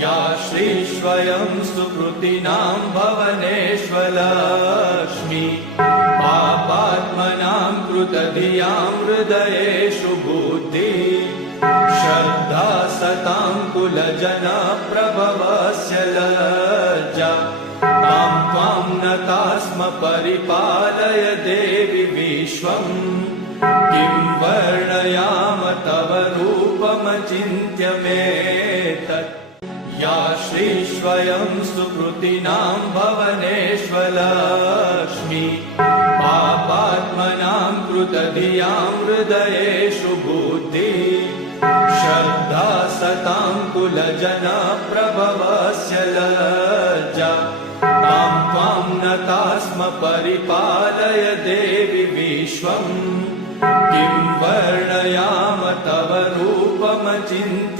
या श्रीस्वयं सुकृतिनां भवनेष्वलक्ष्मी पापात्मनां कृतधियां हृदयेषु बुद्धि श्रद्धा सतां कुलजनप्रभवस्य लज्जा तां त्वां नताः स्म परिपालय देवि विश्वम् किं वर्णयाम तव रूपमचिन्त्यमेतत् या श्रीस्वयं सुकृतिनां भवनेष्वलक्ष्मी पापात्मनां कृतधियां हृदयेषु बुद्धि श्रद्धा सतां कुलजनप्रभवस्य लज्जा तां त्वां नताः स्म परिपालय देवि विश्वम् किं वर्णयाम तव रूपमचिन्त्यमेतत्।